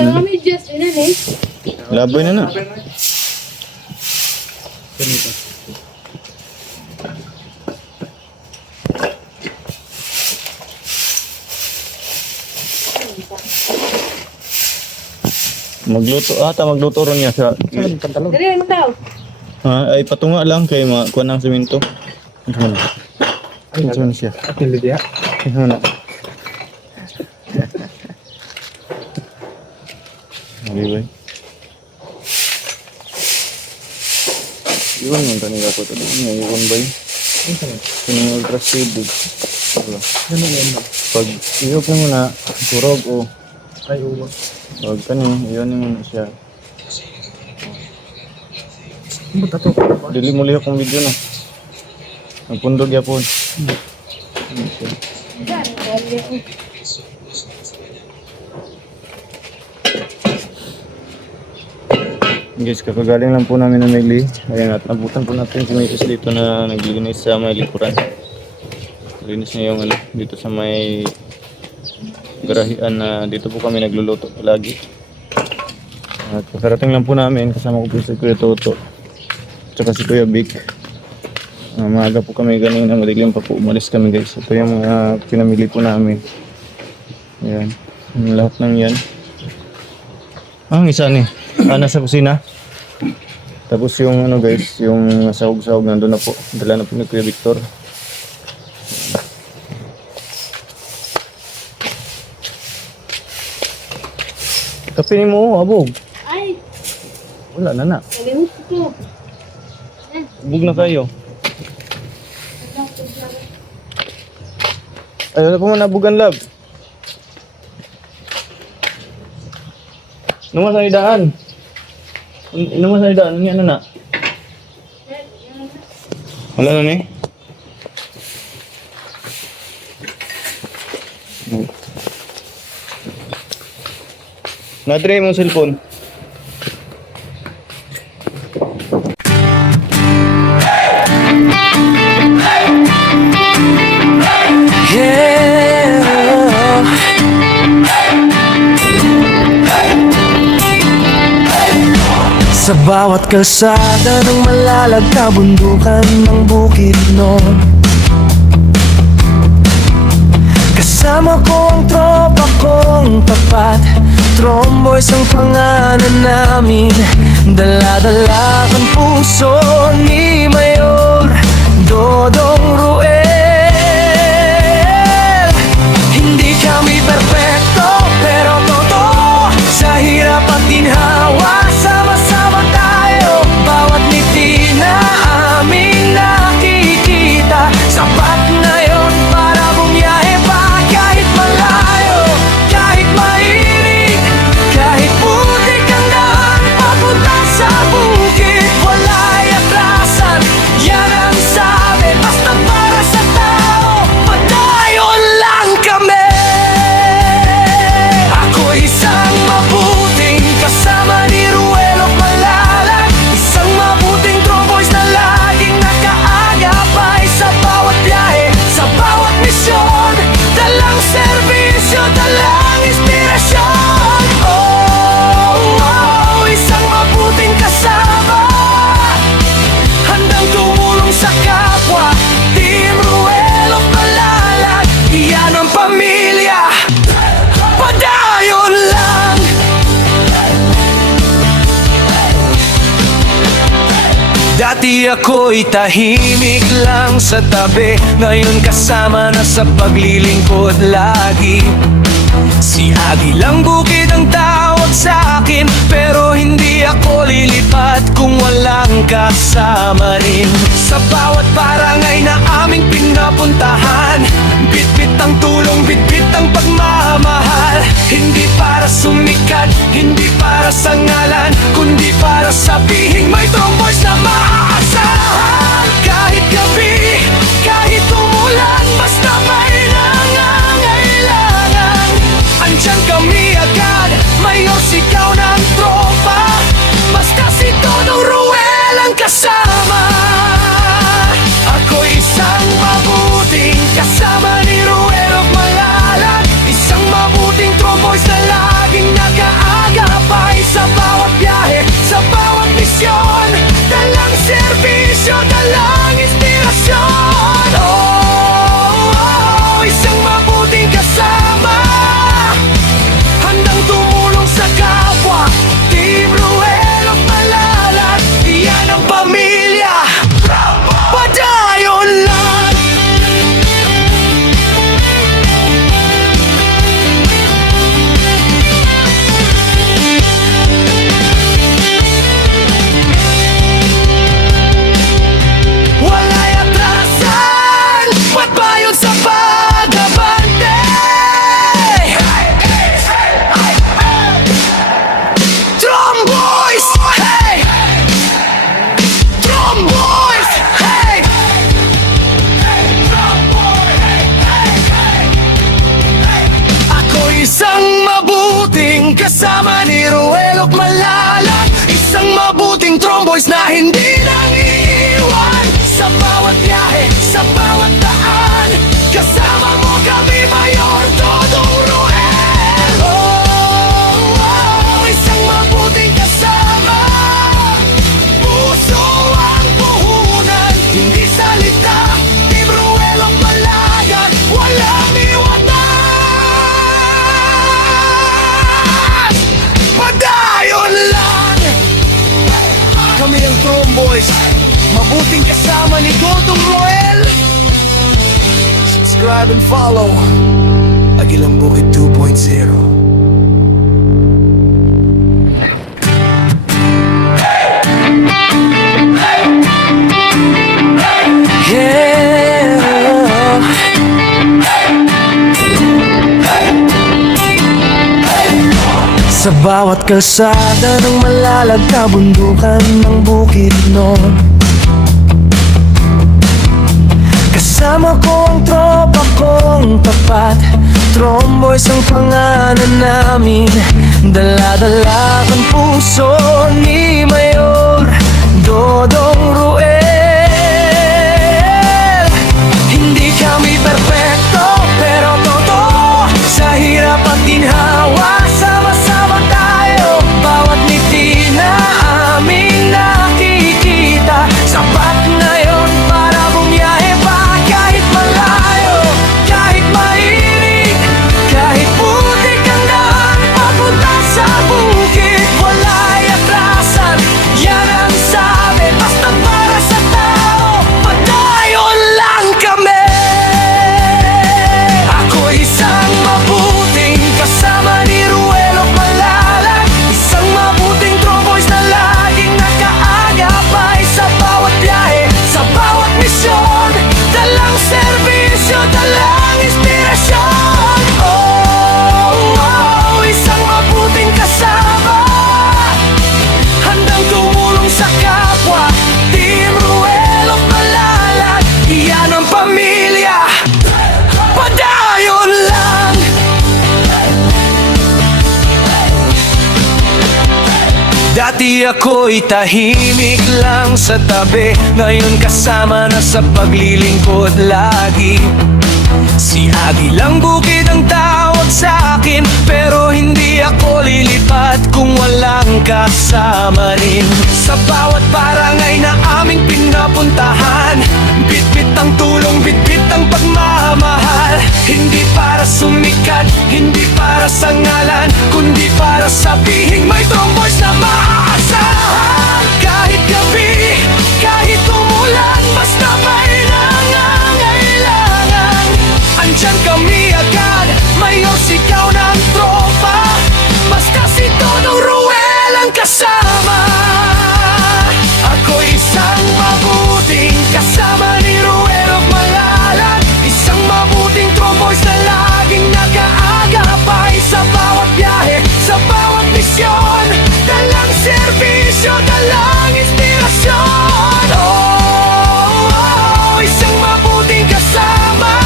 kami just yun eh. Laboy na na. Ganito. Magluto ron niya sa... Saan yung pantalon? Dali mo daw. Ay patunga lang kay kuha ng semento. Ano na? Ano siya? At yung lidiya. Ano na? Alibay. Iwan mo tani ako to. Iwan ba yun? Ano saan? Kung ultra stable. Ano yan ba? Pag iyok na mo na, kurog o. Ay, uwa. Pag kani, iyon mo na siya. Ano ba tato? Dili mo lihok ang video na. Nagpundog yapon. Yan, dali. Guys, kakagaling lang po namin ng Megli. Ayan, at nabutan po natin si Mrs. dito na naglinis sa may likuran. Linis niya yung dito sa may garahian na dito po kami nagluluto lagi. At kakarating lang po namin, kasama ko po si Kuya Toto tsaka si Kuya Vic. Maaga po kami kanina, madilim pa po umalis kami guys. Ito yung mga pinamili po namin. Ayan, yung lahat ng yan. Ang isa ni nasa kusina. Tapos yung ano guys, yung sahog-sahog nandun na po. Dala na po ni Kuya Victor. Kapinin mo, abog. Ay, Wala na na. kalimut ko. Abog na kayo. Ay, wala pa man abugan, love. Naman sa idaan. Naman sa idaan. Ano yan na? Wala na ni? Na-try mo yung cellphone. Sa bawat kalsada ng malalag na bundukan ng bukid noon, kasama ko ang tropa kong tapat. Tromboys ang pangalan namin, dala-dala ang puso ni Mayor Dodong Ruel. Hindi kami perfecto pero totoo, sa hirap at ginhawa sama-sama tayo. Bawat ngiti na aming nakikita, sapat na yun para bumiyahe pa. Kahit malayo, kahit mainit, kahit putik ang daan papunta sa bukid, wala'y atrasan, yan ang sabi. Basta para sa tao, padayon lang kami. Ako'y isang mabuting kasama ni Ruelo Malalag, isang mabuting tromboys na laging nakaagapay sa bawat biyahe, sa bawat misyon. Dalang serbisyo, dalang inspirasyon. Isang mabuting kasama, handang tumulong sa kapwa. Team Ruelo Malalag, iyan ang pamilya. Padayon lang. Dati ako'y tahimik lang sa tabi, ngayon kasama na sa paglilingkod lagi. Si Agilang Bukid ang tawag sa akin, pero hindi ako lilipat kung walang kasama rin. Sa bawat barangay na aming pinapuntahan, bitbit ang tulong, bitbit ang pagmamahal. Hindi para sumikat, hindi para sa ngalan, kundi para sabihin may tromboys na maaasahan. Kahit gabi, kahit umulan, basta may nangangailangan, andyan kami agad. Mayor, sigaw ng tropa, basta si Dodong Ruel ang kasama. Ako'y isang mabuting kasama ni Ruel Malalag, isang mabuting tromboys na laging nakaagapay kasama ni Ruel at Malalag. Isang mabuting tromboys na hindi nang iiwan. Sa bawat biyahe, sa bawat daan, kasama mo kami, Mayor Dodong Ruel. Isang mabuting kasama, puso ang puhunan, hindi salita. Team Ruel at Malalag, walang iwanan. Padayon lang, kami ang Tromboys, mabuting kasama ni Dodong Ruel. Subscribe and follow Agilang Bukid 2.0. Sa bawat kalsada ng malalag na bundukan ng Bukidnon, kasama ko ang tropa kong tapat. Tromboys ang pangalan namin, dala-dala ang puso ni Mayor Dodong Ruel. Hindi kami perpekto, pero totoo, sa hirap at ginhawa, sama-sama tayo. Bawat ngiti na aming nakikita, sapat na yon para bumiyahe pa. Kahit malayo, kahit mainit, kahit putik ang daan papunta sa bukid, wala'y atrasan, yan ang sabi. Basta para sa tao, padayon lang kami. Ako isang mabuting kasama ni Ruel at Malalag, isang mabuting Tromboys na laging nakaagapay sa bawat biyahe, sa bawat misyon. Dalang serbisyo, dalang inspirasyon. Isang mabuting kasama, handang tumulong sa kapwa. Team Ruel at Malalag, iyan ang pamilya. Padayon lang. Dati ako'y tahimik lang sa tabi, ngayon kasama na sa paglilingkod lagi. Si Agilang Bukid ang tawag sa akin, pero hindi ako lilipat kung walang kasama rin. Sa bawat barangay na aming pinapuntahan, bitbit ang tulong, bitbit ang pagmamahal. Hindi para sumikat, hindi para sa ngalan, kundi para sabihin may Tromboys na maaasahan. Kahit gabi, kahit umulan, basta may nangangailangan, andyan kami agad, Mayor sigaw ng tropa. Basta si Dodong Ruel ang kasama. Ako isang mabuting kasama ni Ruel at Malalag, isang mabuting Tromboys na laging nakaagapay sa bawat biyahe, sa bawat misyon. Dalang serbisyo, dalang inspirasyon. Isang mabuting kasama,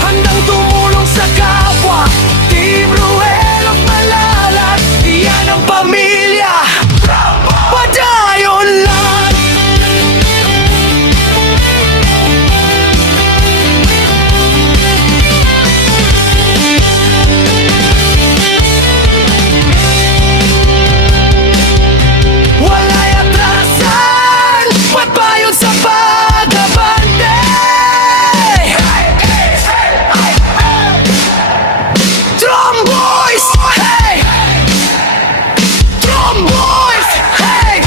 handang tumulong sa kapwa. Team Ruel at Malalag, iyan ang pamilya. Padayon lang. Wala'y atrasan, pagbayon sa pag-abante. Tromboys, hey! Tromboys, hey!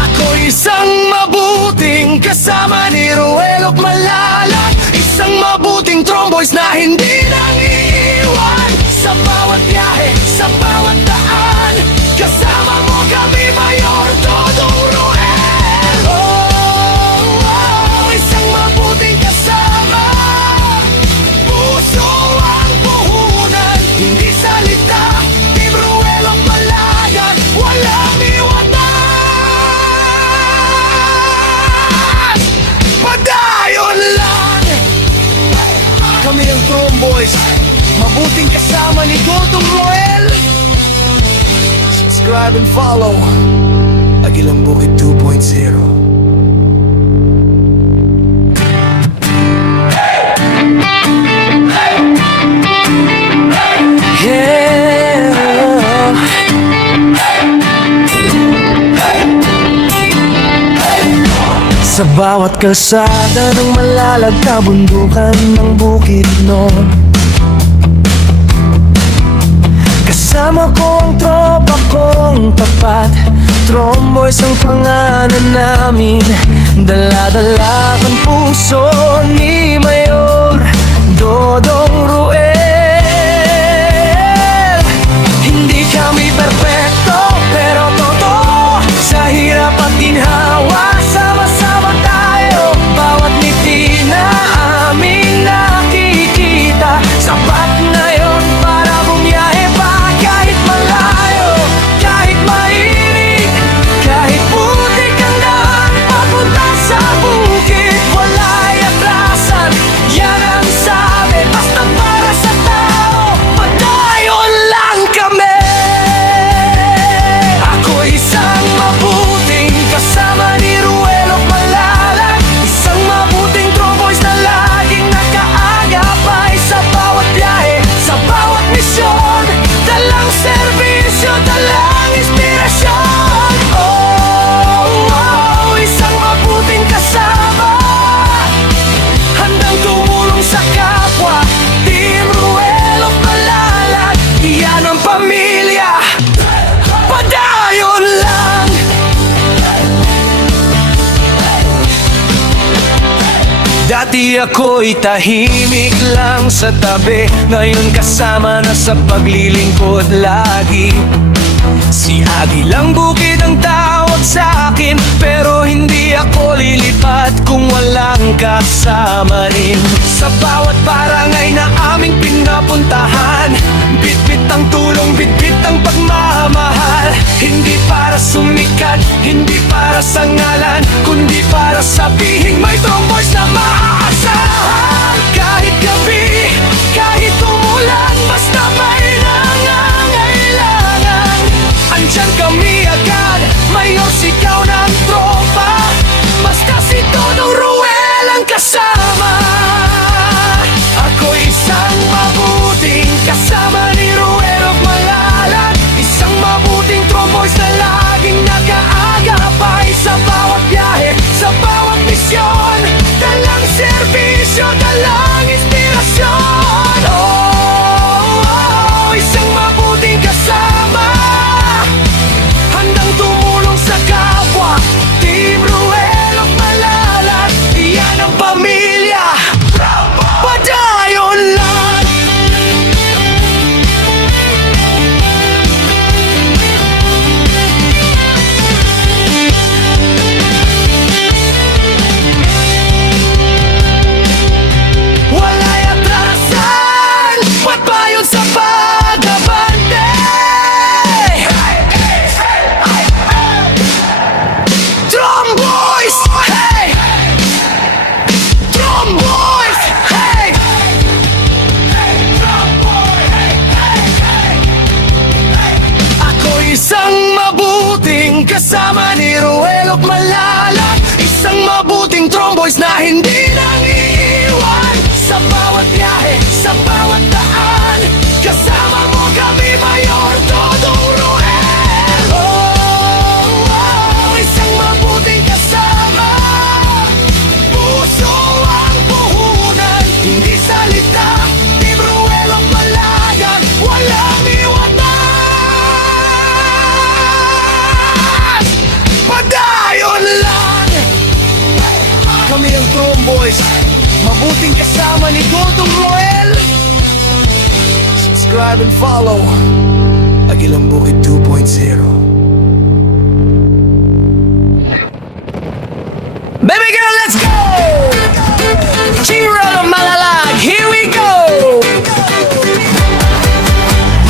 Ako isang mabuting kasama ni Ruel at Malalag, isang mabuting Tromboys na hindi nang iiwan. Sa bawat biyahe, sa bawat daan, kasama mo kami, Mayor Dodong Ruel. Isang mabuting kasama, puso ang puhunan, hindi salita. Team Ruel at Malalag, walang iwanan. Padayon lang. Kami ang Tromboys, mabuting kasama ni Dodong Roel. Subscribe and follow Aguilang Bukid 2.0. Sa bawat kalsada ng malalag na bundukan ng Bukidnon, kasama ko ang tropa kong tapat. Tromboys ang pangalan namin, dala-dala ang puso ni Mayor Dodong Roel. Hindi kami perpekto pero totoo, sa hirap at ginhawa sama-sama tayo. Bawat ngiti na aming nakikita, sapat na yun para bumiyahe pa. Kahit malayo, kahit mainit, kahit putik ang daan papunta sa bukid, wala'y atrasan, yan ang sabi. Basta para sa tao, padayon lang kami. Ako isang mabuting kasama ni Ruelo Malalag, isang mabuting Tromboys na laging nakaagapay sa bawat biyahe, sa bawat misyon. Dalang serbisyo, dalang inspirasyon. Isang mabuting kasama, handang tumulong sa kapwa. Team Ruelo Malalag, iyan ang pamilya. Padayon lang. Dati ako'y tahimik lang sa tabi, ngayon kasama na sa paglilingkod lagi. Si Aguilang Bukid ang tawag sa akin, pero hindi ako lilipat kung walang kasama rin. Sa bawat barangay na aming pinapuntahan, bitbit ang tulong, bitbit ang pagmamahal. Hindi para sumikat, hindi para sa ngalan, kundi para sabihin may Tromboys na maaasahan. Kahit gabi, kahit umulan, basta may nangangailangan, andyan kami agad. Mayor, sigaw ng tropa, basta si Dodong Roel ang kasama. Ako isang mabuting kasama ni Ruelo Malalag, isang mabuting Tromboys na laging nakaagapay sa bawat biyahe, sa bawat misyon. Dalang serbisyo, dalang inspirasyon. Isang mabuting kasama, handang tumulong sa kapwa. Team Ruelo Malalag, iyan ang pamilya. Padayon lang. Wala'y atrasan, pagbayon sa pag-abante. Tromboys, hey! Tromboys, hey! Ako isang mabuting kasama ni Ruelo Malalag, isang mabuting Tromboys na hindi nang iiwan. Sa bawat biyahe, sa bawat daan, kasama mo kami, Mayor Dodong Roel. Isang mabuting kasama, puso ang puhunan, hindi salita. Team Ruelo Malalag, walang iwanan. Padayon lang. Kami ang Tromboys, mabuting kasama ni Dodong Roel. Subscribe and follow Aguilang Bukid 2.0. Baby girl, let's go! Chiro ng Malalag, here we go!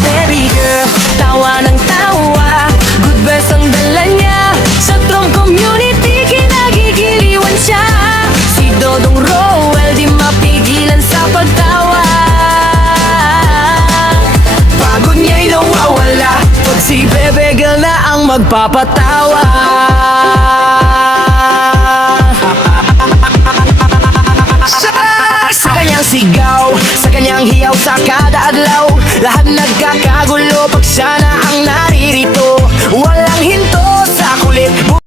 Baby girl, tawa ng tawa, good vibes ang dala niya. Sa Trom community, kinagigiliwan siya. Si Dodong Roel, di mapigilan sa pagtawa. Si Bebe Girl na ang magpapatawa. Sa kanyang sigaw, sa kanyang hiyaw, sa